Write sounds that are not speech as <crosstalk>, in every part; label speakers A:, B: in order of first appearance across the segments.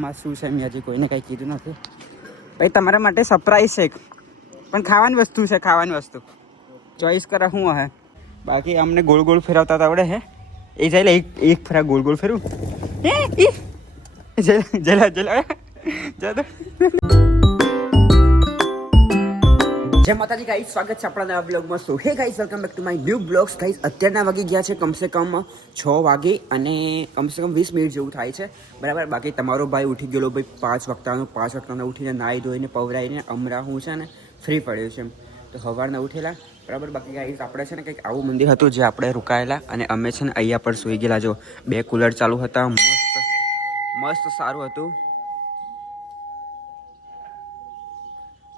A: માં શું છે મેં હજી કોઈને કંઈ કીધું નથી. ભાઈ, તમારા માટે સરપ્રાઈઝ છે પણ ખાવાની વસ્તુ છે, ખાવાની વસ્તુ. ચોઈસ કરે શું હે બાકી અમને ગોળ ગોળ ફેરવતા આવડે, હે? એ જઈ લે, એક ફેરા ગોળ ગોળ ફેરવું. જલા જલા જલા જા તો. જય માતાજી ગાઈસ સ્વાગત છે આપણા નવા બ્લોગમાં so hey guys welcome back to my new blogs guys અત્યારના વાગી ગયા છે કમસે કમ છ વાગે અને કમસે કમ વીસ મિનિટ જેવું થાય છે. બરાબર? બાકી તમારો ભાઈ ઉઠી ગયેલો ભાઈ પાંચ વખતાનો પાંચ વખતાનો ઉઠીને નાહી ધોઈને, પવરાઈને, અમરા હું છે ને ફ્રી પડ્યો છે એમ. તો સવારના ઉઠેલા. બરાબર? બાકી ગાઈસ આપણે છે ને કંઈક આવું મંદિર હતું જે આપણે રોકાયેલા અને અમે છે ને અહીંયા પર સૂઈ ગયેલા. જો, બે કુલર ચાલુ હતા. મસ્ત મસ્ત સારું હતું.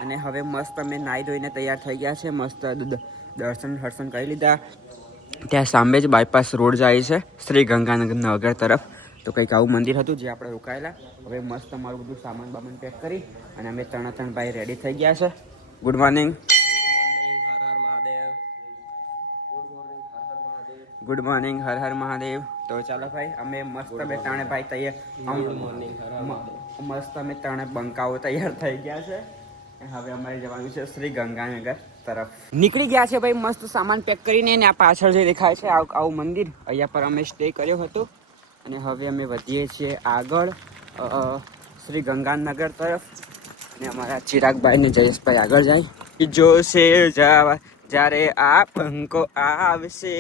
A: અને હવે મસ્ત અમે નાહી ધોઈને તૈયાર થઈ ગયા છે. મસ્ત દર્શન હર્શન કરી લીધા. ત્યાં સામે જ બાયપાસ રોડ જાય છે, શ્રી ગંગાનગર તરફ. તો કંઈક આવું મંદિર હતું જે આપણે રોકાયેલા. હવે મસ્ત અમારું બધું સામાન બામાન પેક કરી અને અમે ત્રણે ત્રણ ભાઈ રેડી થઈ ગયા છે. Good morning good morning Har Har Mahadev. તો ચાલો ભાઈ, અમે મસ્ત અમે ત્રણે ભાઈ તૈયાર મોર્નિંગ મસ્ત અમે ત્રણે બંકાઓ તૈયાર થઈ ગયા છે. હવે અમારે જવાનું છે શ્રી ગંગાનગર તરફ. નીકળી ગયા છે ભાઈ, મસ્ત સામાન પેક કરીને ને આ પાછળ જે દેખાય છે આવું મંદિર. અહીંયા પર અમે સ્ટે કર્યો હતો અને હવે અમે વધીએ છીએ આગળ શ્રી ગંગાનગર તરફ. અને અમારા ચિરાગભાઈ ને જયેશભાઈ આગળ જાય. જોશે જવા જ્યારે આ પંખો આવશે,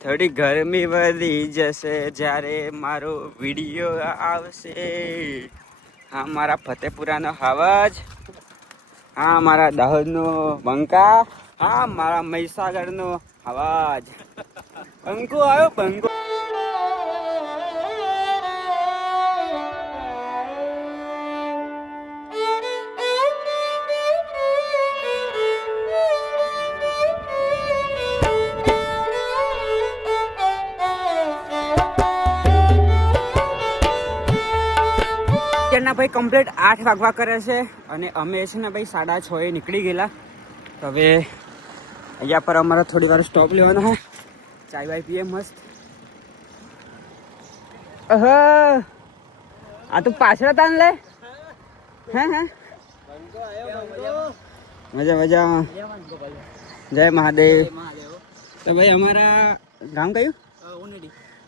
A: થોડી ગરમી વધી જશે જ્યારે મારો વીડિયો આવશે. હા, મારા ફતેપુરાનો અવાજ. હા મારા દાહોદનો બંકા હા મારા મહીસાગરનો અવાજ. બંકો આવ્યો પંખો અત્યારના ભાઈ કમ્પ્લીટ આઠ વાગવા કરે છે અને અમે છે ને ભાઈ સાડા છ એ નીકળી ગયેલા. તો હવે અહીંયા પર અમારે થોડી વાર સ્ટોપ લેવાનો હે ચાય વાય પીએ મસ્ત. અહ આ તું પાછળ તાન લે? હે હે? મજા મજામાં જય મહાદેવ. તો ભાઈ અમારા ગામ કયું?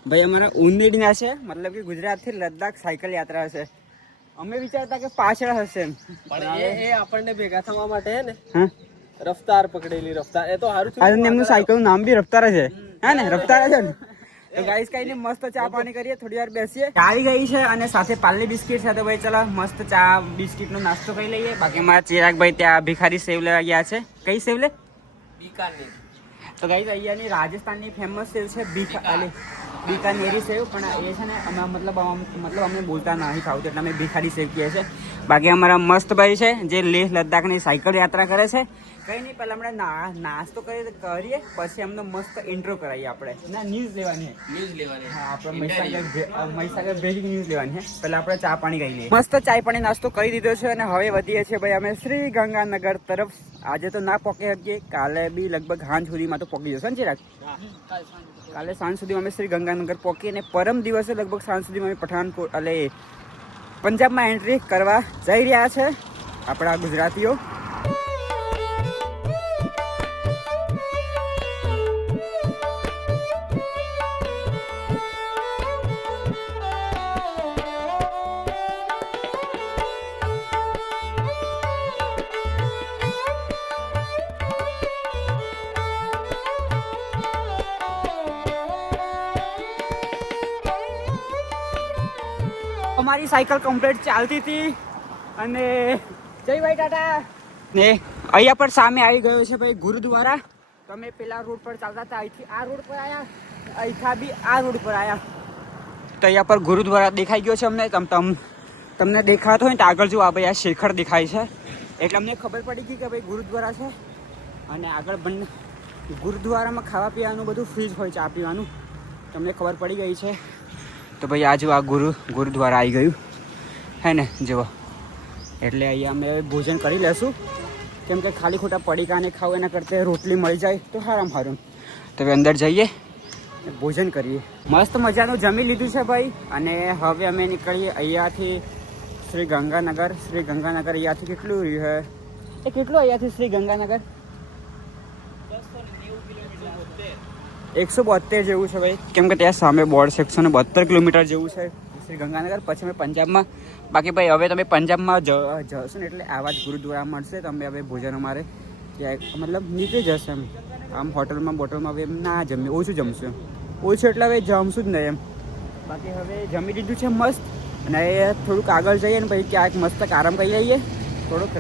A: ભાઈ અમારા ઉંદેડીના છે. મતલબ કે ગુજરાતથી લદ્દાખ સાયકલ યાત્રા છે. અમે વિચારતા કે પાછળ હશે એમ.
B: પણ એ એ આપણને ભેગા થવા માટે હે ને
A: હા?
B: રફતાર પકડેલી રફતાર. એ તો સારું
A: આ એમનું સાયકલ નામ બી રફતાર છે હે. ને? રફતાર છે ને? તો ગાઈસ કઈ નહીં મસ્ત ચા પાણી કરીએ થોડી વાર બેસીએ. આવી ગઈ છે અને સાથે પાર્લી બિસ્કિટ સાથે ભાઈ ચલો મસ્ત ચા બિસ્કિટ નો નાસ્તો કરી લઈએ. બાકી મારા ચિરાગભાઈ ત્યાં ભિખારી સેવ લેવા ગયા છે. કઈ સેવ લે?
B: બીકાનેર.
A: તો ગાઈસ અહીંયાની રાજસ્થાનની ફેમસ સેવ છે અલે. બીકાનેરી સેવ પણ એ છે ને અમે મતલબ મતલબ અમે બોલતા નહીં ફાવતું એટલે અમે ભિખારી સેવ કહીએ છીએ. બાકી અમારા મસ્ત ભાઈ છે જે લેહ લદ્દાખની સાયકલ યાત્રા કરે છે. કંઈ નહીં પહેલાં આપણે ના નાસ્તો કરી કરીએ પછી અમને મસ્ત ઇન્ટ્રો કરાવીએ આપણે. ના ન્યૂઝ લેવાની.
B: ન્યૂઝ લેવાની.
A: હા આપણે મહીસાગર બ્રેકિંગ ન્યૂઝ લેવાની છે. પહેલાં આપણે ચા પાણી કરી લઈએ. મસ્ત ચા પાણી નાસ્તો કરી દીધો છે અને હવે વધીએ છીએ ભાઈ અમે શ્રી ગંગાનગર તરફ. આજે તો ના પોકી શકીએ કાલે બી લગભગ હાંજ સુધીમાં તો પહોંચી જશે ને ચિરાગ કાલે સાંજ. સુધીમાં અમે શ્રી ગંગાનગર પહોંચી અને પરમ દિવસે લગભગ સાંજ સુધીમાં અમે પઠાણકોટ એટલે પંજાબમાં એન્ટ્રી કરવા જઈ રહ્યા છે આપણા ગુજરાતીઓ. અમારી સાયકલ કમ્પ્લીટ ચાલતી હતી અને જય ભાઈ ટાટા. ને અહીંયા પર સામે આવી ગયો છે ભાઈ ગુરુદ્વારા. તમે પેલા રોડ પર ચાલતા હતા, અહીંથી આ રોડ પર આવ્યા અહીંથી બી આ રોડ પર આવ્યા તો અહીંયા પર ગુરુદ્વારા દેખાઈ ગયો છે અમને. તમ તમ તમને દેખાતો હોય તો આગળ જો આ ભાઈ આ શેખર દેખાય છે. એટલે અમને ખબર પડી ગઈ કે ભાઈ ગુરુદ્વારા છે. અને આગળ બંને ગુરુદ્વારામાં ખાવા પીવાનું બધું ફ્રી જ હોય ચા પીવાનું તમને ખબર પડી ગઈ છે. તો ભાઈ આ આ ગુરુ ગુરુદ્વારા આવી ગયું. હે ને? જુઓ. એટલે અહીંયા અમે ભોજન કરી લેશું. કેમ કે ખાલી ખોટા પડીકાને ખાવ એના કરતાં રોટલી મળી જાય તો સારામાં સારું તો હવે અંદર જઈએ ભોજન કરીએ. મસ્ત મજાનું જમી લીધું છે ભાઈ. અને હવે અમે નીકળીએ અહીંયાથી શ્રી ગંગાનગર. શ્રી ગંગાનગર અહીંયાથી કેટલું રહ્યું છે એ કેટલું અહીંયાથી શ્રી ગંગાનગર? એકસો બોતેર જેવું છે ભાઈ. કેમ કે ત્યાં સામે બોર્ડ છે એકસો ને બોતેર કિલોમીટર જેવું છે. શ્રી ગંગાનગર, પછી અમે પંજાબમાં, બાકી ભાઈ હવે તમે પંજાબમાં જશો ને એટલે આવા જ ગુરુદ્વારા મળશે, તમે હવે ભોજન અમારે ત્યાં મતલબ નીકળી જશે એમ. આમ હોટલમાં, બોટલમાં હવે એમ ના જમીએ, ઓછું જમશું. ઓછું એટલે હવે જમશું જ નહીં એમ. બાકી હવે જમી લીધું છે, મસ્ત. અને થોડુંક આગળ જઈએ ને પછી ક્યાંક મસ્ત આરામ કરી લઈએ. થોડુંક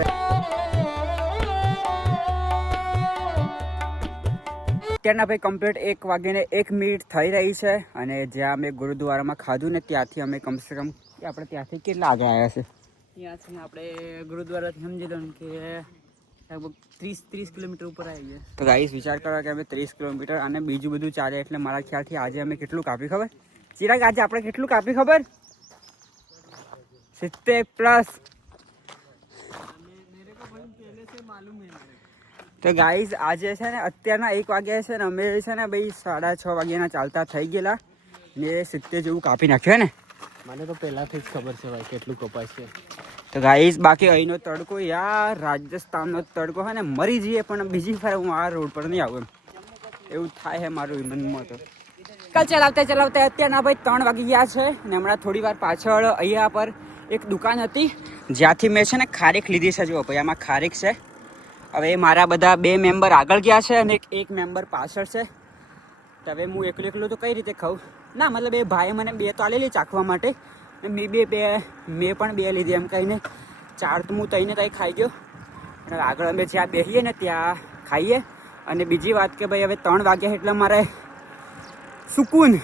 A: અત્યારના ભાઈ કમ્પ્લીટ એક વાગીને એક મિનિટ થઈ રહી છે અને જ્યાં અમે ગુરુદ્વારામાં ખાધું ને ત્યાંથી અમે કમસે કમ આપણે ત્યાંથી કેટલા આગળ આવ્યા છે?
C: ત્યાંથી આપણે ગુરુદ્વારાથી સમજી લો કે લગભગ ત્રીસ ત્રીસ કિલોમીટર ઉપર આવી ગયા.
A: તો ગાઈસ વિચાર કરો કે અમે ત્રીસ કિલોમીટર અને બીજું બધું ચાલે એટલે મારા ખ્યાલથી આજે અમે કેટલું કાપ્યું ખબર? ચિરાગ આજે આપણે કેટલું કાપ્યું ખબર? સિત્તેર પ્લસ તો ગાઈઝ આજે છે ને અત્યારના એક વાગ્યા છે ને અમે છે ને ભાઈ સાડા છ વાગ્યાના ચાલતા થઈ ગયેલા. ને સિત્તેર જેવું કાપી નાખ્યું ને.
B: મને તો પહેલાંથી જ ખબર છે ભાઈ કેટલું કપાય છે.
A: તો ગાઈઝ બાકી અહીંનો તડકો યાર રાજસ્થાનનો તડકો છે ને. મરી જઈએ પણ બીજી વાર હું આ રોડ પર નહીં આવું એવું થાય છે મારું મનમાં તો. કાલ ચલાવતા ચલાવતા અત્યારના ભાઈ ત્રણ વાગી ગયા છે ને હમણાં થોડી વાર પાછળ અહીંયા પર એક દુકાન હતી. જ્યાંથી મેં છે ને ખારેક લીધી છે જુઓ ભાઈ આમાં ખારેક છે. હવે મારા બધા બે મેમ્બર આગળ ગયા છે અને એક મેમ્બર પાછળ છે. તો હવે હું એકલું એકલું તો કઈ રીતે ખાઉં? ના, મતલબ એ ભાઈએ મને બે તો આલેલી ચાખવા માટે. મેં બે બે, મેં પણ બે લીધી એમ કહીને. ચાર તો હું તઈને તઈ ખાઈ ગયો. અને આગળ અમે જ્યાં બેસીએ ને ત્યાં ખાઈએ. અને બીજી વાત કે ભાઈ હવે ત્રણ વાગ્યા એટલે મારે સુકૂન.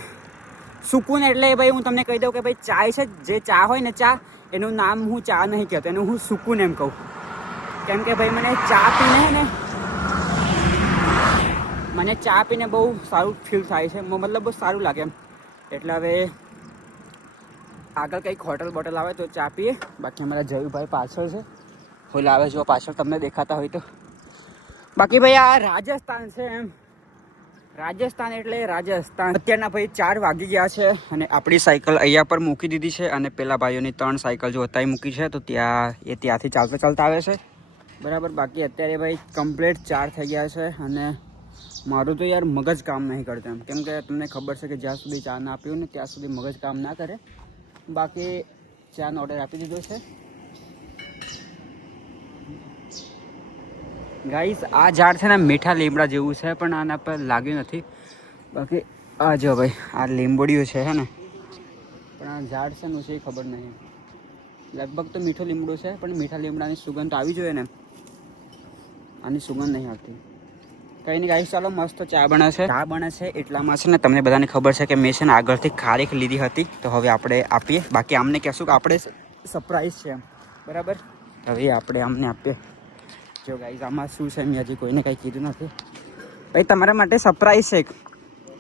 A: સુકૂન એટલે ભાઈ હું તમને કહી દઉં કે ભાઈ ચાય છે, જે ચા હોય ને ચા, એનું નામ હું ચા નહીં કહેતો, એનું હું સુકૂન એમ કહું. કેમ કે ભાઈ મને ચા પીને ને, મને ચા પીને બહુ સારું ફીલ થાય છે. મતલબ બહુ સારું લાગે એમ. એટલે હવે આગળ કંઈક હોટલ બોટલ આવે તો ચા પીએ. બાકી અમારા જયુભાઈ પાછળ છે. ફૂલ આવે જો પાછળ તમને દેખાતા હોય તો. બાકી ભાઈ આ રાજસ્થાન છે એમ. રાજસ્થાન એટલે રાજસ્થાન. અત્યારના ભાઈ ચાર વાગી ગયા છે અને આપણી સાયકલ અહીંયા પર મૂકી દીધી છે અને પેલા ભાઈઓની ત્રણ સાયકલ જો અત્યારે મૂકી છે, તો ત્યાં એ ત્યાંથી ચાલતા ચાલતા આવે છે. બરાબર, બાકી અત્યારે ભાઈ કમ્પ્લીટ ચાર થઈ ગયા છે અને મારું તો યાર મગજ કામ નહીં કરતું એમ. કેમ કે તમને ખબર છે કે જ્યાં સુધી ચા ના પીવું ને ત્યાં સુધી મગજ કામ ના કરે. બાકી ચાનો ઓર્ડર આપી દીધો છે. ગાઈસ આ ઝાડ છે ને મીઠા લીમડા જેવું છે, પણ આના પર લાગ્યું નથી. બાકી આ જો ભાઈ, આ લીંબડીયું છે, હે ને? પણ આ ઝાડ છે ને છે ખબર નહીં. લગભગ તો મીઠો લીમડો છે, પણ મીઠા લીમડાની સુગંધ આવી જોઈએ ને આની સુગંધ નહીં આવતી. કંઈ નહીં ગાઈશ ચાલો મસ્ત ચા બને છે. ચા બને છે એટલામાં છે ને તમને બધાને ખબર છે કે મેં છે ને આગળથી ખારેક લીધી હતી. તો હવે આપણે આપીએ. બાકી આમને કહેશું કે આપણે સરપ્રાઈઝ છે એમ. બરાબર? હવે આપણે આમને આપીએ. જો ગાઈઝ આમાં શું છે? મેં હજી કોઈને કંઈ કીધું નથી. ભાઈ તમારા માટે સરપ્રાઈઝ છે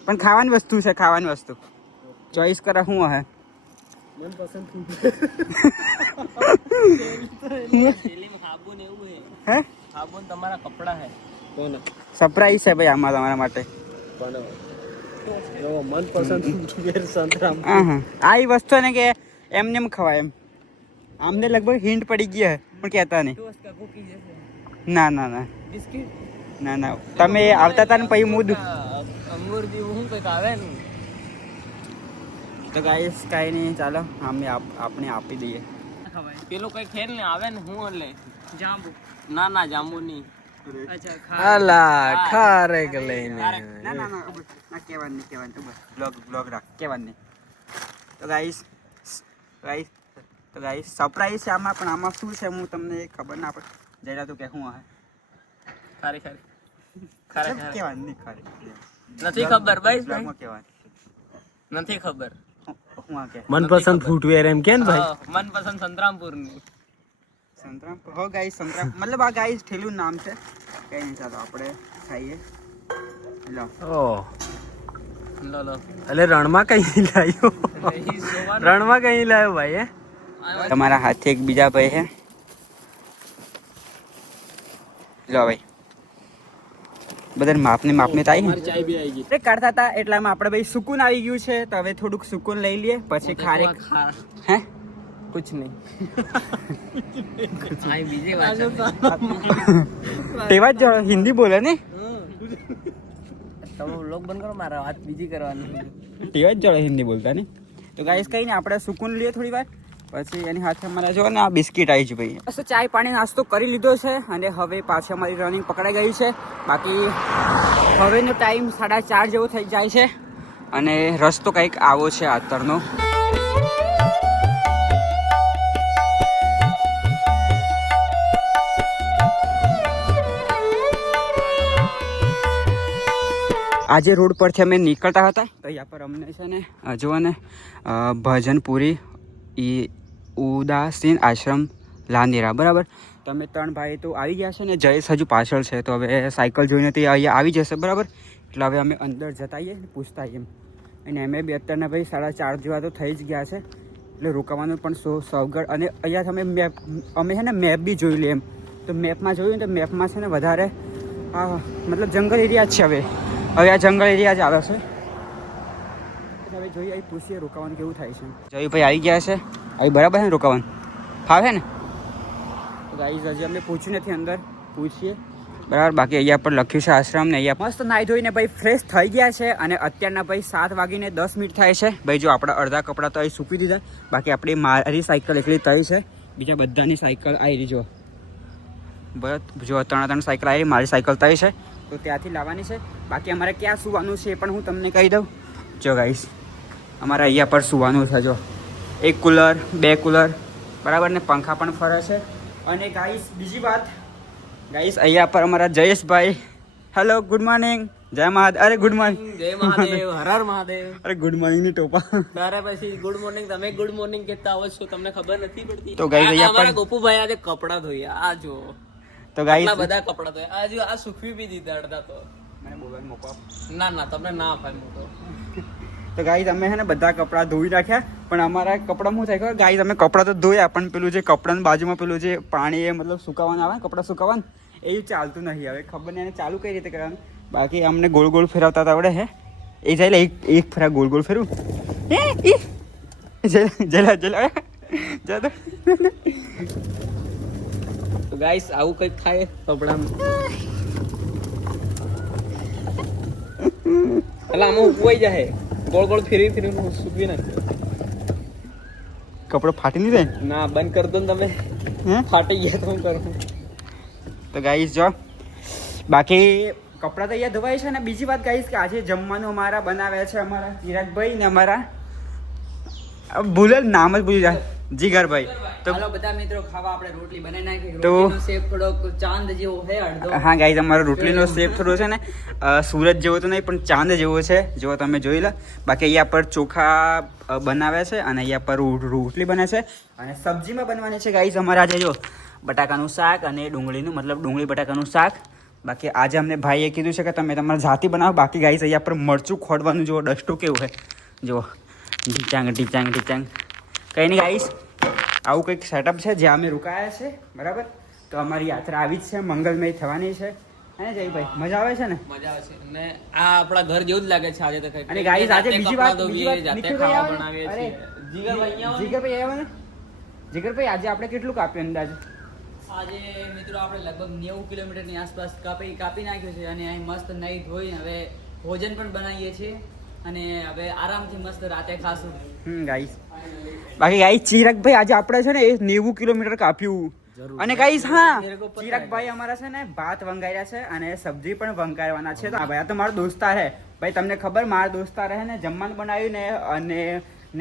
A: પણ ખાવાની વસ્તુ છે ખાવાની વસ્તુ. ચોઈસ કરે શું હે
B: હે? સાબુન તમારા કપડા હે. કોને?
A: સરપ્રાઈઝ છે ભાઈ આમાં તમારા માટે.
B: પણ જો મનપસંદ વેર સંતરામ.
A: હા હા આ એ વસ્તુ ને કે એમને એમ ખવાય એમ. આમને લગભગ હિન્ટ પડી ગઈ હે પણ કહેતા નહીં. ના ના ના. ના ના. તમે આવતા હતા ને પછી હું
B: જેવું શું કંઈક આવે ને?
A: તો ગાઈસ કાંઈ નહીં ચાલો અમે આપ- આપણે આપી દઈએ.
B: પેલું કઈ ખેલ ને આવે ને હું એટલે.
C: જાંબુ.
B: ના ના જાંબુ નહીં. અલા ખારેક
A: ના ના ના ના કહેવાનું નહીં કહેવાનું ઊભો. બ્લોગ બ્લોગ રાખ કહેવાનું નહીં. તો ગાઈસ ગાઈસ તો ગાઈસ સરપ્રાઈઝ છે આમાં પણ આમાં શું છે હું તમને ખબર ના પડે. જરા તું કે શું હે?
B: ખારી ખારી. ખારે ખારે.
A: નહીં ખરે
B: નથી ખબર ભાઈ
A: બ્લોગમાં કહેવાનું.
B: નથી ખબર.
A: હું કે?
B: મનપસંદ ફૂટવેર એમ કે ભાઈ? મનપસંદ સંતરામપુરની
A: સંતરામ હો ગાઈસ સંતરામ. મતલબ આ ગાઈસ ઠેલું નામ છે. કઈ નહીં ચાલો આપણે ખાઈએ. લો.
B: ઓ. લો લો એટલે રણમાં કઈ લાવ્યો રણમાં કઈ લાવ્યો ભાઈ હે?
A: તમારા હાથે એક બીજા ભાઈ હે લો ભાઈ. બધા માપને માપને થાય ને?
B: ચાય બી આવી ગઈ.
A: કાઢતા હતા એટલામાં આપણે ભાઈ સુકૂન આવી ગયું છે તો હવે થોડુંક સુકૂન લઈ લઈએ પછી ખારેક હે?
B: કુછ નહીં. <laughs>
C: ચા બીજી વાત
A: તેવા જ હિન્દી બોલે ને?
C: તમે લોક બંધ કરો મારા વાત બીજી કરવાની.
A: તેવા જ જોડે હિન્દી બોલતા નહીં તો ગાઈસ કઈ ને આપણે સુકૂન લઈએ થોડી વાર. પછી એની હાથે અમારે જો ને આ બિસ્કિટ આવી છે ભાઈ. બસ ચાય પાણી નાસ્તો કરી લીધો છે અને હવે પાછી અમારી રનિંગ પકડાઈ ગઈ છે. બાકી હવેનો ટાઈમ સાડા ચાર જેવો થઈ જાય છે. અને રસ્તો કંઈક આવો છે આતરનો. આજે રોડ પરથી અમે નીકળતા હતા તો અહીંયા પર અમને છે ને અને ને ભજનપુરી, ઈ, ઉદાસીન આશ્રમ, લાંદેરા, બરાબર? તમે ત્રણ ભાઈ તો આવી ગયા છે ને, જયેશ હજુ પાછળ છે, તો હવે સાયકલ જોઈને તે અહીંયા આવી જશે, બરાબર? એટલે હવે અમે અંદર જતા આવીએ પૂછતા એમ. અને અમે બે અત્યારના ભાઈ સાડા ચાર જેવા તો થઈ જ ગયા છે, એટલે રોકાવાનું પણ સો, સવગડ. અને અહીંયા તમે મેપ, અમે છે ને, મેપ બી જોઈ લઈએ એમ. તો મેપમાં જોયું ને, તો મેપમાં છે ને, વધારે મતલબ જંગલ એરિયા જ છે હવે. હવે આ જંગલ એરિયા જ આવે છે. હવે જોઈએ અહીં પૂછીએ રોકાવાનું કેવું થાય છે. જયભાઈ આવી ગયા છે. અહીં બરાબર છે ને રોકાવાનું? ફાવે ને? ગાઈઝ હજી અમે પૂછ્યું નથી અંદર. પૂછીએ. બરાબર બાકી અહીંયા પર લખ્યું છે આશ્રમ ને અહીંયા મસ્ત નાહી ધોઈને ભાઈ ફ્રેશ થઈ ગયા છે અને અત્યારના ભાઈ સાત વાગીને દસ મિનિટ થાય છે. ભાઈ જો આપણા અડધા કપડાં તો અહીં સૂકી દીધા. બાકી આપણી મારી સાયકલ એકલી થઈ છે. બીજા બધાની સાયકલ આવી રહી જો બરાબર જો ત્રણ ત્રણ સાયકલ આવી મારી સાયકલ થઈ છે. તો ત્યાંથી લાવવાની છે. બાકી અમારે ક્યાં સુવાનું છે એ પણ હું તમને કહી દઉં. જો ગાઈસ અમારે અહીંયા પર સુવાનું છે જો. એક કુલર બે કુલર બરાબર? ને પંખા પણ ફરે છે. અને ગાઈસ બીજી વાત. ગાઈસ અહીંયા પર અમારા જયેશભાઈ. હેલો ગુડ મોર્નિંગ જય મહાદેવ. અરે ગુડ મોર્નિંગ
B: જય મહાદેવ. હર મહાદેવ.
A: અરે ગુડ મોર્નિંગની ટોપા.
B: તારે પછી ગુડ મોર્નિંગ તમે ગુડ મોર્નિંગ કહેતા આવો છો તમને ખબર નથી પડતી?
A: તો
B: આ
A: અહીંયા પણ-
B: ગોપુભાઈ આજે કપડા ધોયા. આ જો
A: તો ગાઈસ
B: બધા કપડા તો આ આ સુખવી બી દીધા અડધા તો
A: મને બોલવાનું મોકો
B: ના ના તમને ના અપાય મોકો
A: તો ગાઈઝ અમે છે ને બધા કપડાં ધોઈ નાખ્યા પણ અમારા કપડાં શું થાય ખબર ગાઈઝ અમે કપડાં તો ધોયા પણ પેલું જે કપડાની બાજુમાં પેલું જે પાણી એ મતલબ સુકાવાનું આવે ને કપડાં સુકાવાનું એ ચાલતું નહીં હવે ખબર નહીં એને ચાલુ કઈ રીતે કરવાનું બાકી અમને ગોળ ગોળ ફેરવતા તો આવડે હે એ જાય એક એક ફેરા ગોળ ગોળ ફેરવું. જલા જલા જલા જા તો.
B: ગાઈસ આવું કંઈક થાય કપડામાં. એટલે આમાં ઉપવાઈ જાય ગોળ ગોળ ફેરી ફેરી સૂકવી નાખ્યો
A: કપડો ફાટી જાય
B: ના બંધ કરી દો ને તમે. ફાટી ગયા તો હું કરું.
A: તો ગાઈસ જો. બાકી કપડાં તો અહીંયા ધોવાય છે ને બીજી વાત ગાઈસ કે આજે જમવાનું અમારા બનાવ્યા છે અમારા ચિરાગભાઈ ને અમારા. ભૂલે નામ જ ભૂલી જાય જીગરભાઈ તો
C: હાલો બધા મિત્રો ખાવા આપણે રોટલી બનાવી નાખી.
A: તો-
C: રોટલીનો શેપ થોડો ચાંદ જેવો છે અડધો.
A: હા ગાઈસ અમારો રોટલીનો શેપ થોડો છે ને સુરત જેવો તો નહીં પણ ચાંદ જેવો છે જો તમે જોઈ લો. બાકી અહીંયા પર ચોખા બનાવે બનાવ્યા છે અને અહીંયા પર રોટલી બને છે. અને સબ્જીમાં બનવાની છે ગાઈસ અમારે આજે જો બટાકાનું શાક અને ડુંગળીનું મતલબ ડુંગળી બટાકાનું શાક. બાકી આજે અમને ભાઈએ કીધું છે કે તમે તમારા જાતિ બનાવો. બાકી ગાઈસ અહીંયા પર મરચું ખોડવાનું જુઓ ડસ્ટું કેવું છે. જુઓ. ઢીચાંગ ઢીચાંગ ઢીચાંગ. કંઈ નહીં ગાઈસ આવું કંઈક સેટઅપ છે જ્યાં અમે રોકાયા છે બરાબર? તો અમારી યાત્રા આવી જ છે મંગલમય થવાની છે. હે જયભાઈ મજા આવે છે ને?
B: મજા આવે છે. અને આ આપણા ઘર જેવું જ લાગે છે આજે તો.
A: અને ગાઈસ આજે બીજી વાત- બીજી વાત નીકળી ને?
B: બનાવીએ છીએ. જીગરભાઈ
A: જીગરભાઈ આવ્યા ને. જીગરભાઈ આજે આપણે કેટલું કાપ્યું અંદાજ?
C: આજે મિત્રો આપણે લગભગ નેવું કિલોમીટરની આસપાસ કાપી કાપી નાખ્યું છે અને અહીં મસ્ત નહીં ધોઈને હવે ભોજન પણ બનાવીએ છીએ. અને હવે આરામથી મસ્ત રાતે ખાશું.
A: હમ ગાઈસ. બાકી ગાઈસ ચિરાગભાઈ આજે આપણે છે ને એ નેવું કિલોમીટર કાપ્યું. અને ગાઈસ હા ચિરાગભાઈ અમારા છે ને ભાત વંગાર્યા છે અને સબ્જી પણ વંગારવાના છે. હા ભાઈ આ તો મારો દોસ્તાર હે ભાઈ તમને ખબર મારા દોસ્તાર હે ને જમવાનું બનાવ્યું ને અને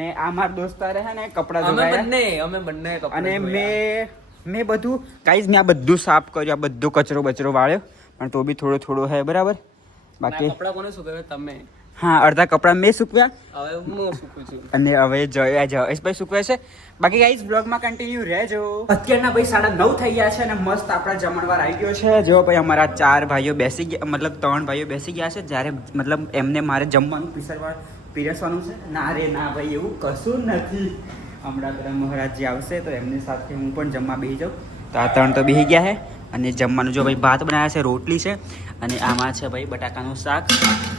A: ને આ મારા દોસ્તાર હે ને કપડાં ધોવાયા.
B: બંને અમે બંને
A: અને
B: ધોયા.
A: મેં મેં બધું ગાઈઝ મેં આ બધું સાફ કર્યું આ બધો કચરો બચરો વાળ્યો. પણ તો બી થોડો થોડો હે બરાબર? બાકી
B: કપડાં કોને સુકાવ્યા? તમે.
A: હા અડધા કપડાં મેં સૂકવ્યા.
B: હવે હું સૂકું છું.
A: અને હવે જય જયેશભાઈ સૂકવે છે. બાકી ગાઈઝ બ્લોગમાં કન્ટિન્યુ રહેજો. અત્યારના ભાઈ સાડા નવ થઈ ગયા છે અને મસ્ત આપણા જમણવાર આવી ગયો છે. જો ભાઈ અમારા ચાર ભાઈઓ બેસી ગયા મતલબ ત્રણ ભાઈઓ બેસી ગયા છે જ્યારે મતલબ એમને મારે જમવાનું પીસરવા પીરસવાનું છે. ના રે ના ભાઈ એવું કશું નથી. હમણાં પેલા મહારાજજી આવશે તો એમની સાથે હું પણ જમવા બેસી જાઉં. તો આ ત્રણ તો બેસી ગયા છે. અને જમવાનું જો ભાઈ ભાત બનાવ્યા છે, રોટલી છે, અને આમાં છે ભાઈ બટાકાનું શાક.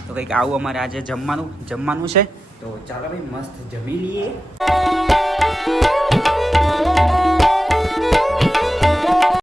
A: તો કંઈક આવું અમારે આજે જમવાનું જમવાનું છે. તો ચાલો ભાઈ મસ્ત જમી લઈએ.